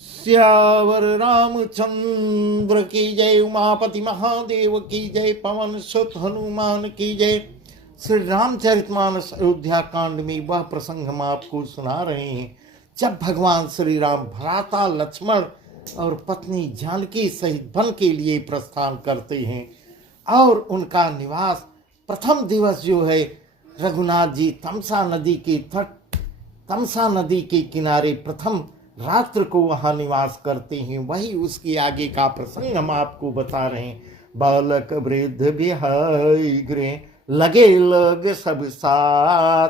सियावर रामचंद्र की जय। उमापति महादेव की जय। पवन सुत हनुमान की जय। श्री रामचरितमानस अयोध्या कांड में वह प्रसंग हम आपको सुना रहे हैं जब भगवान श्री राम भ्राता लक्ष्मण और पत्नी जानकी सहित वन के लिए प्रस्थान करते हैं और उनका निवास प्रथम दिवस जो है रघुनाथ जी तमसा नदी के किनारे प्रथम रात्र को वहां निवास करते हैं। वही उसके आगे का प्रसंग हम आपको बता रहे हैं। बालक वृद्ध बिहाई गृह लगे लग सब साथ,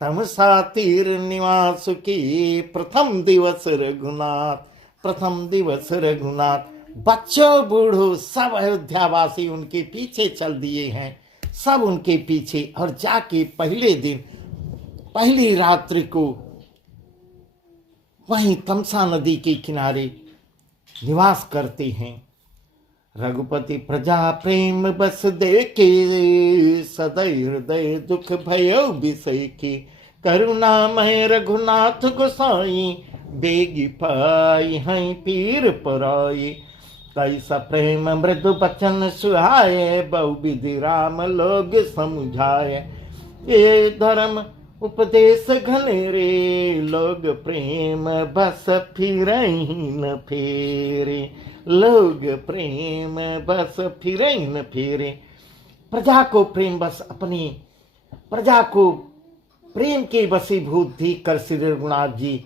तमसा तीर निवास की प्रथम दिवस रघुनाथ। बच्चों बूढ़ों सब अयोध्यावासी उनके पीछे चल दिए हैं, सब उनके पीछे, और जाके पहले दिन पहली रात्रि को वहीं तमसा नदी के किनारे निवास करते हैं। रघुपति प्रजा प्रेम बस देखे, सदै हृदय दुख भयो विषय की, करुणामय रघुनाथ गोसाई, बेगी पाई हैं पीर पराई। कैसा प्रेम मृदु बचन सुहाए, बहु विधि राम लोग समुझाए। ये धर्म उपदेश घनेरे, लोग प्रेम बस फिरहि न फेरे, लोग प्रेम बस फिरहि न फेरे। प्रजा को प्रेम बस अपनी प्रजा को प्रेम के वशीभूत कर श्री रघुनाथ जी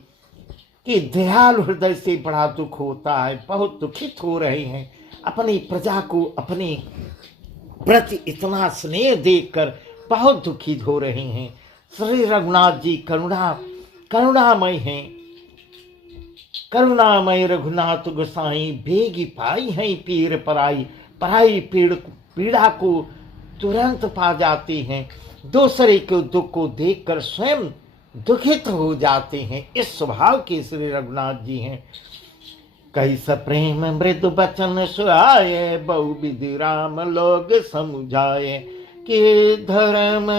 कि दयालु हृदय से बड़ा दुख होता है, बहुत दुखित हो रहे हैं। अपनी प्रजा को अपने प्रति इतना स्नेह देखकर बहुत दुखित हो रहे हैं। श्री रघुनाथ जी करुणामय हैं। करुणामय रघुनाथ गोसाई, बेगी पाई हैं पीर पराई, पराई पीड़ा को तुरंत पा जाते हैं। दूसरे के दुख को देखकर स्वयं दुखित हो जाते हैं। इस स्वभाव के श्री रघुनाथ जी हैं। कैस प्रेम मृदु बचन सुहाए, बहु विधि राम लोग समुझाए। कि धर्म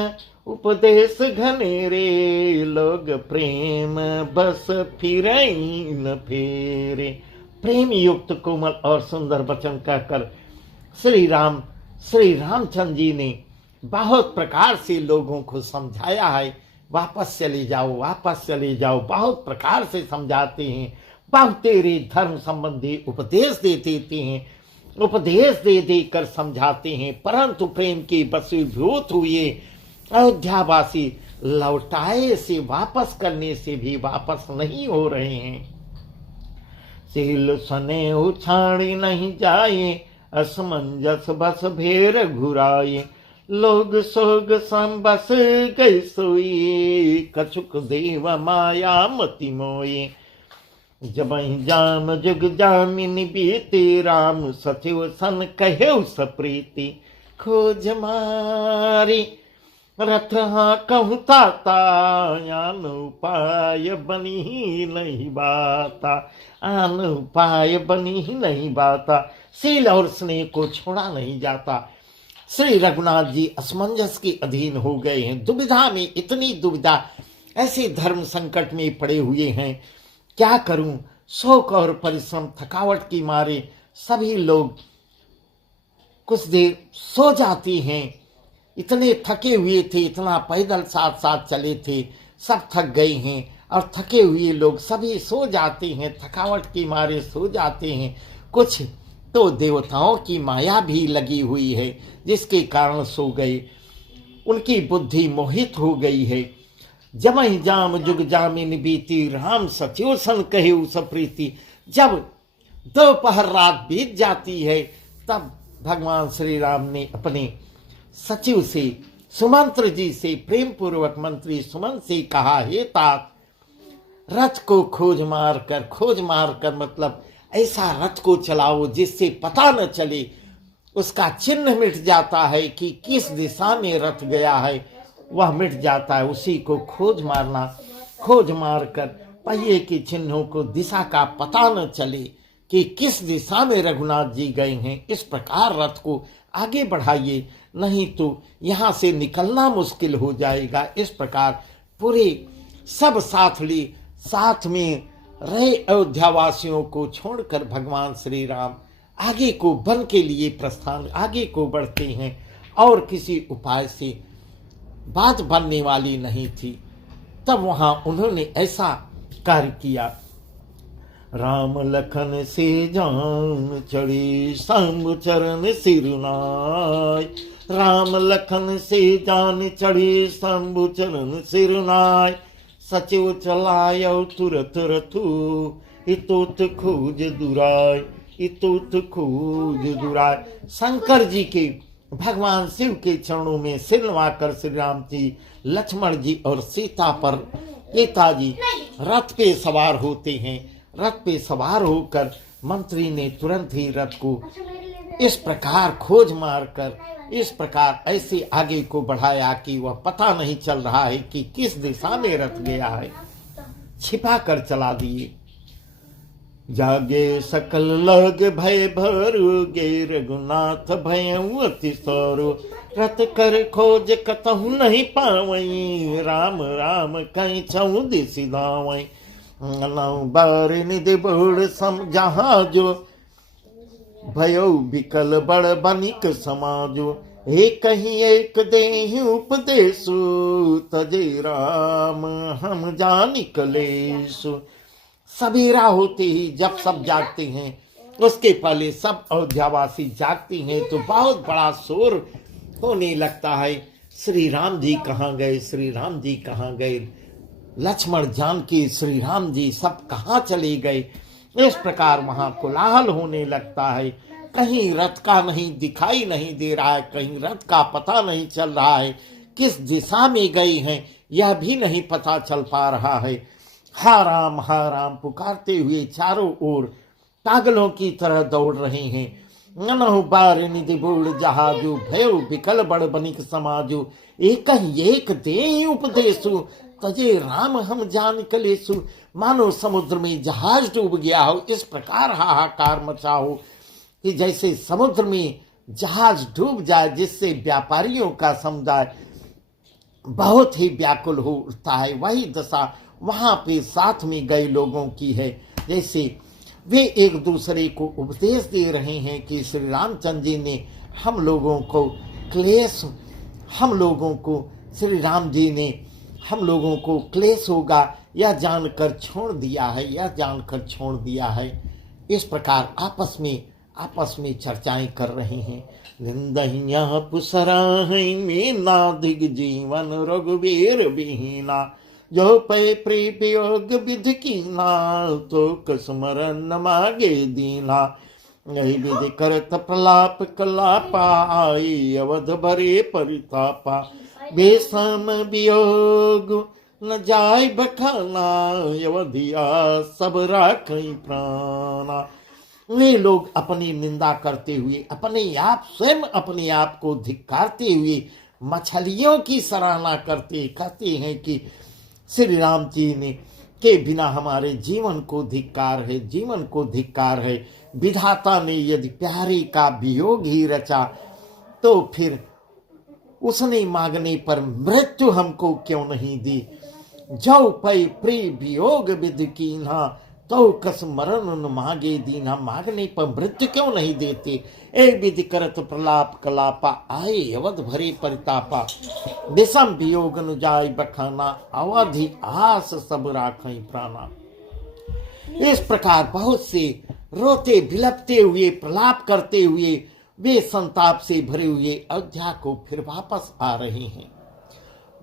उपदेश घनेरे, लोग प्रेम बस फिरहि न फेरे। प्रेम युक्त कोमल और सुंदर वचन कहकर श्री रामचंद्र जी ने बहुत प्रकार से लोगों को समझाया है। वापस चले जाओ, बहुत प्रकार से समझाते हैं। बहुत तेरे धर्म संबंधी उपदेश देते हैं, उपदेश दे कर समझाते हैं, परंतु प्रेम के वशीभूत हुए अयोध्यावासी लौटाए से वापस करने से भी वापस नहीं हो रहे हैं। सील सने उछाड़ी नहीं जाए, असमंजस बस भेर घुराए। लोग सोग संबस गई सोई, कछुक देव माया मति मोई। जब जाम जुग जामिनी बीती, राम सचिव सन कहे सप्रीति। खोज मारी रथ हाँ कहूँ ताता, आन उपाय बनी ही नहीं बाता। सील और स्नेह को छोड़ा नहीं जाता। श्री रघुनाथ जी असमंजस के अधीन हो गए हैं, दुविधा में, इतनी दुविधा, ऐसे धर्म संकट में पड़े हुए हैं। क्या करूं? शोक और परिश्रम थकावट की मारे सभी लोग कुछ देर सो जाते हैं। इतने थके हुए थे, इतना पैदल साथ साथ चले थे, सब थक गए हैं और थके हुए लोग सभी सो जाते हैं, थकावट की मारे सो जाते हैं। कुछ तो देवताओं की माया भी लगी हुई है जिसके कारण सो गए, उनकी बुद्धि मोहित हो गई है। जमहि जाम जुग जामिन बीती, राम सचिव सन कहे सप्रीति। जब दोपहर रात बीत जाती है तब भगवान श्री राम ने अपने सचिव से, सुमंत्र जी से, प्रेम पूर्वक मंत्री सुमंत से कहा, हे तात, रथ को खोज मार कर मतलब ऐसा रथ को चलाओ जिससे पता न चले, उसका चिन्ह मिट जाता है कि किस दिशा में रथ गया है, वह मिट जाता है। उसी को खोज मार कर पहिए के चिन्हों को दिशा का पता न चले कि किस दिशा में रघुनाथ जी गए हैं। इस प्रकार रथ को आगे बढ़ाइए, नहीं तो यहाँ से निकलना मुश्किल हो जाएगा। इस प्रकार पूरे सब साथ में रहे अयोध्यावासियों को छोड़कर भगवान श्री राम आगे को वन के लिए प्रस्थान आगे को बढ़ते हैं और किसी उपाय से बात बनने वाली नहीं थी। तब वहां उन्होंने ऐसा कार्य किया। राम लखन से जान चढ़े शंभु चरण सिरनाय, राम लखन से जान चढ़े शंभु चरण सिरनाय, सचिव चलायो तुरत रथु इतोत खोज दुराय, इतोत खोज दुराय। शंकर जी के भगवान शिव के चरणों में सिर नवाकर श्री राम जी, लक्ष्मण जी और सीता पर पिताजी रथ पे सवार होते हैं। रथ पे सवार होकर मंत्री ने तुरंत ही रथ को इस प्रकार खोज मारकर इस प्रकार ऐसे आगे को बढ़ाया कि वह पता नहीं चल रहा है कि किस दिशा में रथ गया है, छिपा कर चला दिए। जागे सकल लग भय भरोगे, रघुनाथ भय अति सौरो, रथ कर खोज कतहु नहीं पावई, राम राम कहीं छऊ दिशि दावई। बार निधि बोल सम जहाजो, भयो विकल बड़ बनिक समाजो, एक ही एक देहि उपदेशु, तजे राम हम जानि कलेशु। सवेरा होते ही जब सब जागते हैं, उसके पहले सब अयोध्यावासी जागते हैं तो बहुत बड़ा शोर होने लगता है। श्री राम जी कहाँ गए, श्री राम जी कहाँ गए, लक्ष्मण जानकी श्री राम जी सब कहाँ चले गए। इस प्रकार वहां कोलाहल होने लगता है। कहीं रथ का नहीं दिखाई नहीं दे रहा है, कहीं रथ का पता नहीं चल रहा है, किस दिशा में गए हैं यह भी नहीं पता चल पा रहा है। हा राम पुकारते हुए चारों ओर पागलों की तरह दौड़ रहे हैं। ननहु बार निधि बोल जहाजो, भयो विकल बड़ बनिक समाजो, एक ही एक दे उपदेशु, तजे राम हम जान कलेशु। मानो समुद्र में जहाज डूब गया हो, इस प्रकार हाहाकार मचा हो कि जैसे समुद्र में जहाज डूब जाए, जिससे व्यापारियों का समुदाय बहुत ही व्याकुल हो उठता है, वही दशा वहां पे साथ में गए लोगों की है। जैसे वे एक दूसरे को उपदेश दे रहे हैं कि श्री रामचंद्र जी ने हम लोगों को क्लेश, हम लोगों को श्री राम जी ने हम लोगों को क्लेश होगा यह जानकर छोड़ दिया है, यह जानकर छोड़ दिया है। इस प्रकार आपस में चर्चाएं कर रहे हैं। निंदहिया पुसराहि में नाधिक जीवन रघुवीर विहीना, जो पै प्रियोग विधि कीना, तो कसमरन न मागे दीना। यही विधि करत प्रलाप कलापा, आई अवध भरे परितापा। बेसम वियोग न जाय बखाना, अवधिया सब राखई प्राणा। वे लोग अपनी निंदा करते हुए स्वयं अपने आप को धिक्कारते हुए मछलियों की सराहना कहते हैं कि श्री राम जी ने के बिना हमारे जीवन को धिक्कार है। विधाता ने यदि प्यारे का वियोग ही रचा तो फिर उसने मांगने पर मृत्यु हमको क्यों नहीं दी। जो पै प्रिय वियोग विधि कीन्हा, तो कस मरण न मांगे दीना। मांगने पर मृत्यु क्यों नहीं देते। ए विधि करत प्रलाप कलापा, आए अवध भरे परितापा। विषम वियोग न जाय बखाना, अवधि आस सब राखई प्राणा। इस प्रकार बहुत से रोते बिलपते हुए प्रलाप करते हुए वे संताप से भरे हुए अयोध्या को फिर वापस आ रहे हैं।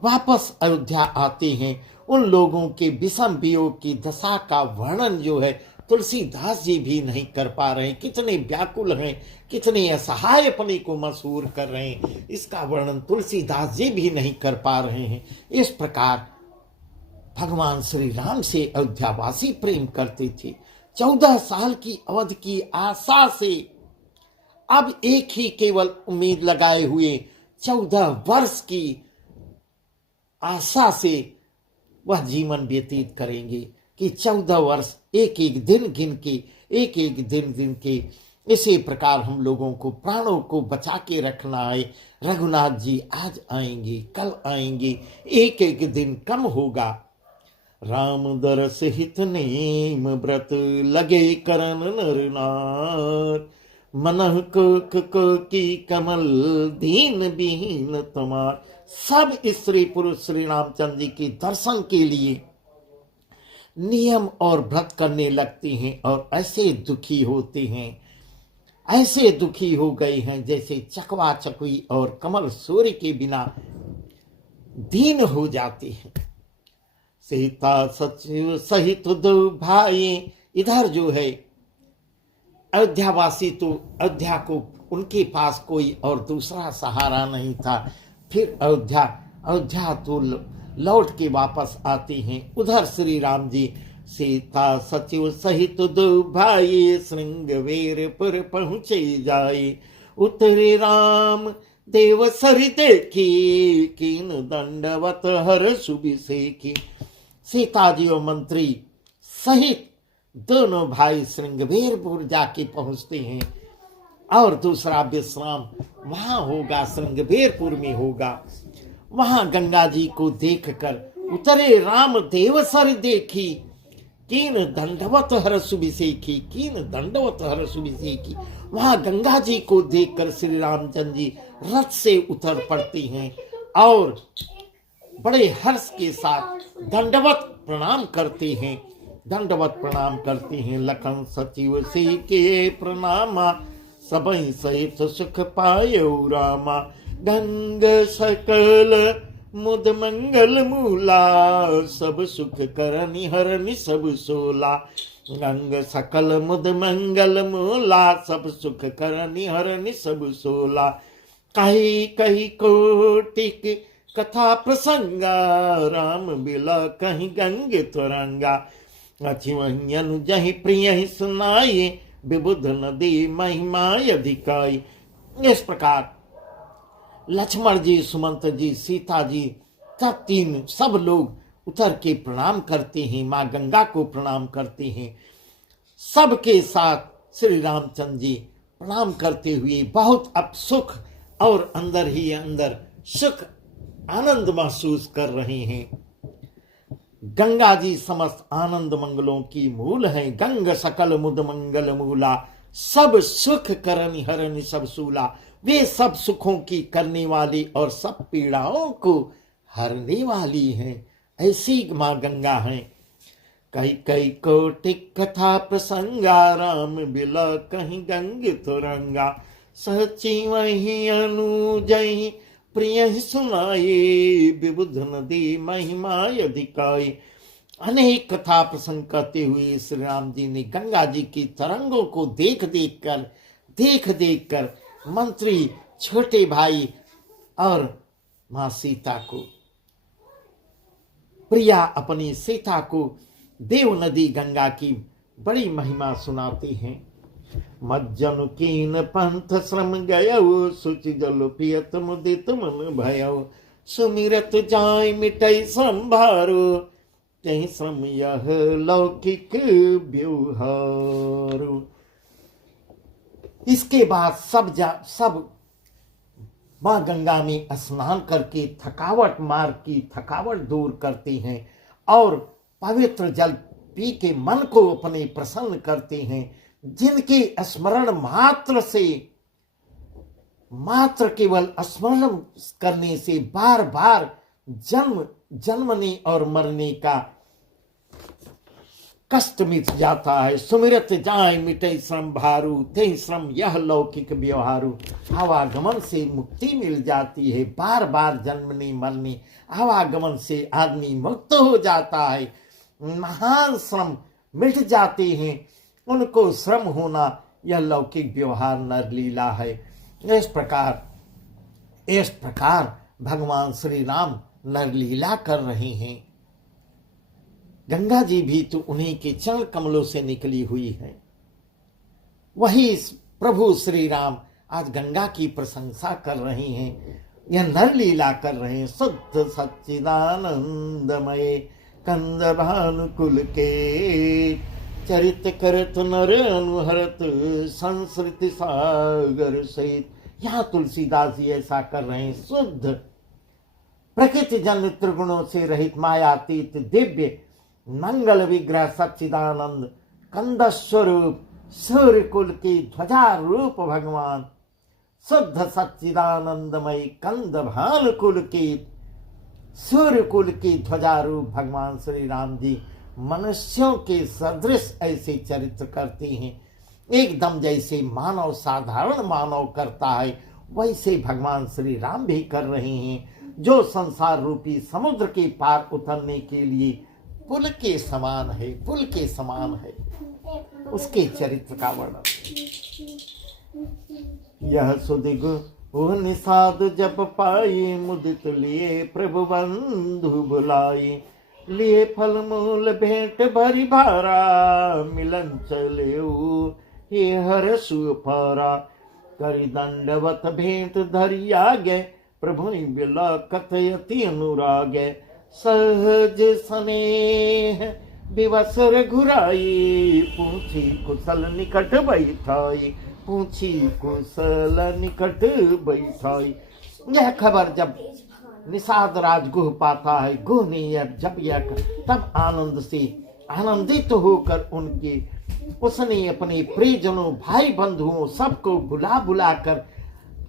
वापस अयोध्या आते हैं। उन लोगों के विषम वियोग की दशा का वर्णन जो है तुलसीदास जी भी नहीं कर पा रहे हैं। कितने व्याकुल हैं, कितने असहाय अपने को मशहूर कर रहे हैं, इसका वर्णन तुलसीदास जी भी नहीं कर पा रहे हैं। इस प्रकार भगवान श्री राम से अयोध्यावासी प्रेम करते थे। 14 साल की अवधि की आशा से अब एक ही केवल उम्मीद लगाए हुए 14 वर्ष की आशा से वह जीवन व्यतीत करेंगे कि 14 वर्ष एक एक दिन के इसी प्रकार हम लोगों को प्राणों को बचा के रखना है। रघुनाथ जी आज आएंगे, कल आएंगे, एक एक दिन कम होगा। राम दरस हित नेम व्रत लगे करन नर नार। मनह को की कमल दीन बीन तुम्हार। सब स्त्री पुरुष श्री रामचंद्र जी के दर्शन के लिए नियम और व्रत करने लगती हैं और ऐसे दुखी होते हैं, ऐसे दुखी हो गए हैं जैसे चकवा चकवी और कमल सूर्य के बिना दीन हो जाते हैं। सीता सचिव सहित दो भाई। इधर जो है अयोध्यावासी, तो अयोध्या को उनके पास कोई और दूसरा सहारा नहीं था। फिर अयोध्या तो लौट के वापस आते हैं। उधर श्री राम जी सीता सचिव सहित दो भाई श्रृंगवेरपुर पहुंचे जाए। उतरे राम देव सरि देखी कीन दंडवत हर सुबिसेखी। सीता जी और मंत्री सहित दोनों भाई श्रृंगवेरपुर जाके पहुंचते हैं और दूसरा विश्राम वहां होगा, श्रृंगवेरपुर में होगा। वहां गंगा जी को देखकर उतरे राम देव सर देखी कीन दंडवत हर सुबिसेखी, कीन दंडवत हर सुबिसेखी। वहां गंगा जी को देखकर श्री रामचंद्र जी रथ से उतर पड़ते हैं और बड़े हर्ष के साथ दंडवत प्रणाम करते हैं, दंडवत प्रणाम करते हैं। लखन सचिव से के प्रणामा सबई सहित सुख पायो रामा। गंग सकल मुद मंगल मूला सब सुख करनि हरनि सब सोला। गंग सकल मुद मंगल मूला सब सुख करनि हरनि सब सोला। कही कही कोटिक कथा प्रसंगा राम बिला कहीं गंग त्वरंगा। अचिवनु जहि प्रिय सुनाई विबुध नदी महिमा अधिकाई। इस प्रकार लक्ष्मण जी, सुमंत जी, सीता जी सब लोग उतर के प्रणाम करते हैं, माँ गंगा को प्रणाम करते हैं। सबके साथ श्री रामचंद्र जी प्रणाम करते हुए बहुत अब सुख और अंदर ही अंदर सुख आनंद महसूस कर रहे हैं। गंगा जी समस्त आनंद मंगलों की मूल है। गंग सकल मुद मंगल मूला सब सुख करनि हरनि सब सूला। वे सब सुखों की करने वाली और सब पीड़ाओं को हरने वाली हैं, ऐसी माँ गंगा हैं। कई कई कोटिक कथा प्रसंगा राम बिला कहीं गंग तुरंगा। सची वही अनुजई प्रिय सुनाए विबुध नदी महिमा अधिकाई। अनेक कथा प्रसंग करते हुए श्री राम जी ने गंगा जी की तरंगों को देख देख कर मंत्री, छोटे भाई और मां सीता को, प्रिया अपनी सीता को देव नदी गंगा की बड़ी महिमा सुनाते हैं। मज्जन कीन पंथ श्रम गयो सुचि जल पियत मुदित मन भयो। सुमिरत जाय मिटै संभारो तहि श्रम यह लौकिक व्यवहारो। इसके बाद सब मां गंगा में स्नान करके मार्ग की थकावट दूर करते हैं और पवित्र जल पी के मन को अपने प्रसन्न करते हैं। जिनके स्मरण केवल स्मरण करने से बार बार जन्मने और मरने का कष्ट मिट जाता है। सुमिरत जाय मिटै श्रम भारू ते श्रम यह लौकिक व्यवहारू। आवागमन से मुक्ति मिल जाती है। बार बार जन्मने मरने आवागमन से आदमी मुक्त हो जाता है। महान श्रम मिट जाते हैं। उनको श्रम होना यह लौकिक व्यवहार नर लीला है। इस प्रकार भगवान श्री राम नर लीला कर रहे हैं। गंगा जी भी तो उन्हीं के चरण कमलों से निकली हुई है। वही प्रभु श्री राम आज गंगा की प्रशंसा कर रहे हैं, यह नर लीला कर रहे हैं। शुद्ध सच्चिदानंदमय कंद भानुकुल के चरित करत नर अनुहरत संस्कृति सागर सहित। यहाँ तुलसीदास जी ऐसा कर रहे हैं। शुद्ध प्रकृति जन्म त्रिगुणों से रहित मायातीत दिव्य मंगल विग्रह सच्चिदानंद कंद स्वरूप सूर्य कुल की ध्वजा रूप भगवान शुद्ध सच्चिदानंदमय कंद भान कुल की सूर्य कुल की ध्वजा रूप भगवान श्री राम जी मनुष्यों के सदृश ऐसे चरित्र करते हैं। एकदम जैसे मानव साधारण मानव करता है वैसे भगवान श्री राम भी कर रहे हैं, जो संसार रूपी समुद्र के पार उतरने के लिए पुल के समान है, पुल के समान है। उसके चरित्र का वर्णन। यह सुदिग वह निषाद जब पाई मुदित लिए प्रभु बंधु बुलाई, लिए फल मूल भेंट भरी भारा मिलन चले ये हर सुफारा, करी दंडवत भेंट धरिया गे प्रभु बिला कथयति अनुराग, सहज स्नेह विवसर घुराई पूछी कुशल निकट बैठाई, पूछी कुशल निकट बैठाई। यह खबर जब निषाद राज गुह पाता है, गुह ने जब यह तब आनंद से आनंदित होकर उनके उसने अपने प्रियजनों भाई बंधुओं सबको बुला बुला कर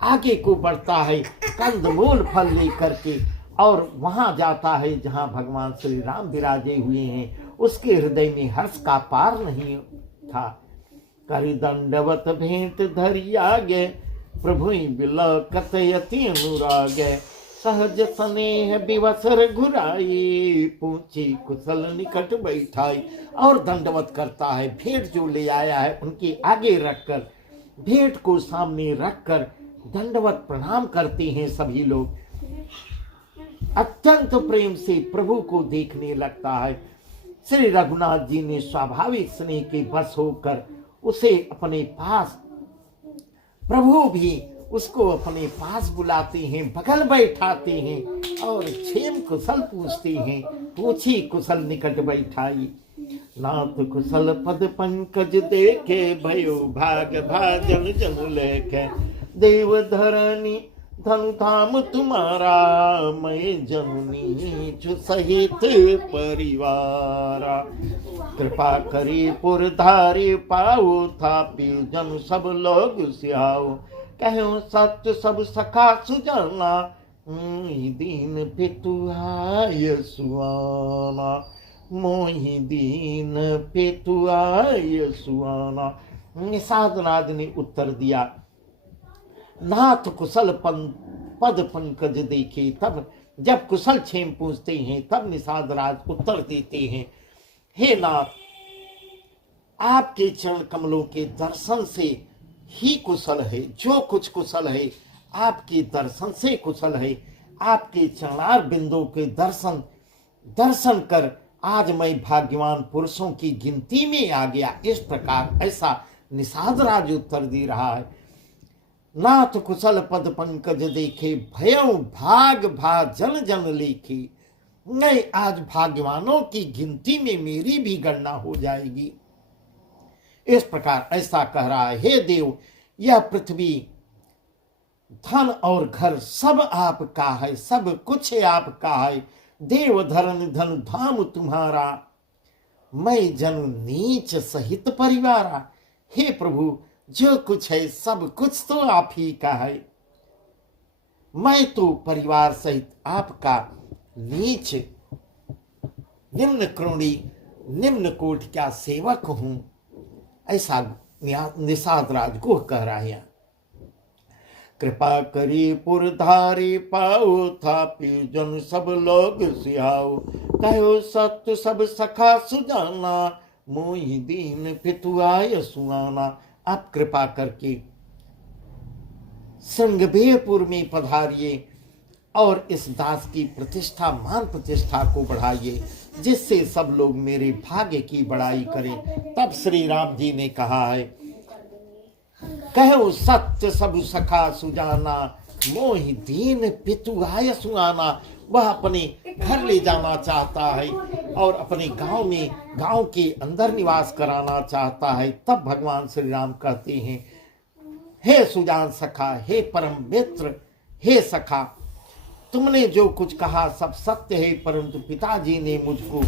आगे को बढ़ता है कंदमूल फल लेकर के, और वहां जाता है जहां भगवान श्री राम विराजे हुए हैं। उसके हृदय में हर्ष का पार नहीं था। करी दंडवत भेंट धरिया गे प्रभु बिला कथयति अनुराग, सहज स्नेह विवसर घुराई पूछी कुशल निकट बैठाई। और दंडवत करता है, भेंट जो ले आया है उनके आगे रखकर, भेंट को सामने रखकर दंडवत प्रणाम करते हैं सभी लोग। अत्यंत प्रेम से प्रभु को देखने लगता है। श्री रघुनाथ जी ने स्वाभाविक स्नेह के बस होकर उसे अपने पास, प्रभु भी उसको अपने पास बुलाते हैं, बगल बैठाते हैं और क्षेम कुशल पूछते हैं। पूछी कुशल निकट बैठाई, नाथ कुशल पद पंकज देखे भयो भाग भाजन जन लेखे, देव धरणी धनु धाम तुम्हारा मैं जननी छु सहित परिवारा, कृपा करी पुरधारी पाओ थापी जन सब लोग सियाओ, कहो सत्य सब सखा सुजाना मोहि दीन पितुआय सुआना, मोहि दीन पितुआय सुआना। निषाद राज ने उत्तर दिया, नाथ कुशल पद पंकज देखे। तब जब कुशल क्षेम पूछते हैं तब निषाद राज उत्तर देते हैं, हे नाथ, आपके चरण कमलों के दर्शन से ही कुशल है, जो कुछ कुशल है आपके दर्शन से कुशल है। आपके चरणार बिंदु के दर्शन कर आज मैं भाग्यवान पुरुषों की गिनती में आ गया। इस प्रकार ऐसा निषाद राज उत्तर दे रहा है। नाथ कुशल पद पंकज देखे भयो भाग भा जन जन लेखे, नहीं आज भाग्यवानों की गिनती में मेरी भी गणना हो जाएगी। इस प्रकार ऐसा कह रहा है, हे देव, यह पृथ्वी धन और घर सब आपका है, सब कुछ आपका है। देव धरन धन धाम तुम्हारा, मैं जन नीच सहित परिवारा। हे प्रभु, जो कुछ है सब कुछ तो आप ही का है, मैं तो परिवार सहित आपका नीच निम्न क्रोड़ी निम्न कोटि का सेवक हूं। ऐसा निषाद राज को कह रहा है। कृपा करी पुरधारी पाओ थापी जन सब लोग सियाओ, कहो सत्य सब सखा सुजाना मोहि दीन पितुआय सुआना। आप कृपा करके सिंगभेपुर में पधारिए और इस दास की प्रतिष्ठा मान प्रतिष्ठा को बढ़ाइए, जिससे सब लोग मेरे भाग्य की बड़ाई करें। तब श्री राम जी ने कहा है, कहो सत्य सब सखा सुजाना मोहि दीन पितुआय सुआना। वह अपने घर ले जाना चाहता है और अपने गांव के अंदर निवास कराना चाहता है। तब भगवान श्री राम कहते हैं, हे सुजान सखा, हे परम मित्र, हे सखा, तुमने जो कुछ कहा सब सत्य है, परंतु पिताजी ने मुझको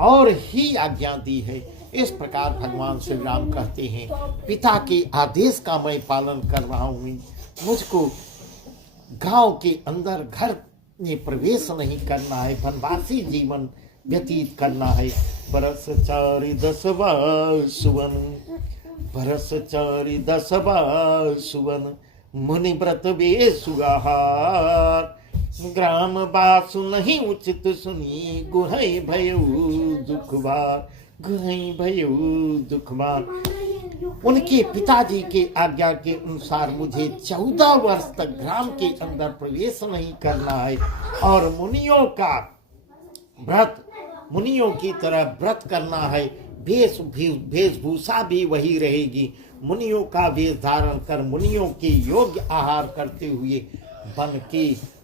और ही आज्ञा दी है। इस प्रकार भगवान श्री राम कहते हैं, पिता के आदेश का मैं पालन कर रहा हूँ। मुझको गांव के अंदर घर में प्रवेश नहीं करना है, वनवासी जीवन व्यतीत करना है। बरस 4 सुवन, बरस 4 सुवन, मुनि व्रत वे सुगाहार, ग्राम बासु नहीं उचित सुनी, गुहई भयउ दुखभार, गुहई भयउ दुखभार। उनके पिताजी के आज्ञा के अनुसार मुझे 14 वर्ष तक ग्राम के अंदर प्रवेश नहीं करना है और मुनियों का व्रत, मुनियों की तरह व्रत करना है। वेशभूषा भी वही रहेगी, मुनियों का वेश धारण कर मुनियों के योग्य आहार करते हुए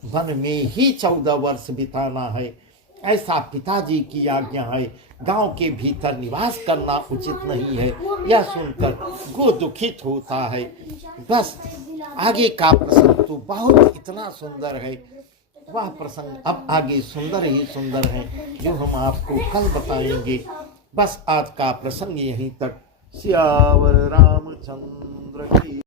वन में ही 14 वर्ष बिताना है। ऐसा पिताजी की आज्ञा है। गांव के भीतर निवास करना उचित नहीं है। यह सुनकर गो दुखित होता है। बस आगे का प्रसंग तो बहुत इतना सुंदर है, वह प्रसंग अब आगे सुंदर ही सुंदर है, जो हम आपको कल बताएंगे। बस आज का प्रसंग यहीं तक। सियावर रामचंद्र की